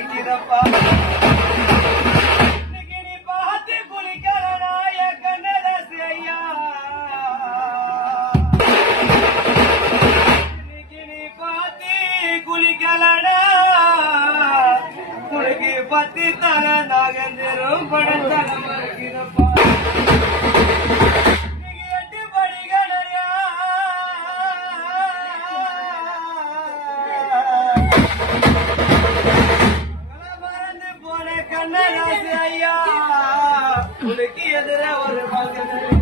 மறுக்கிறப்பா இன்னைக்கு நீ பார்த்து குளிக்கிறனாய கண்ணரசு ஐயா இன்னைக்கு நீ பார்த்து குளிக்கலனா உனக்கு பத்தி தர நாகந்தரும் படத்தல மறுக்கிறப்பா கண்ணராசு ஐயா உனக்கு எதிர ஒரு மகன்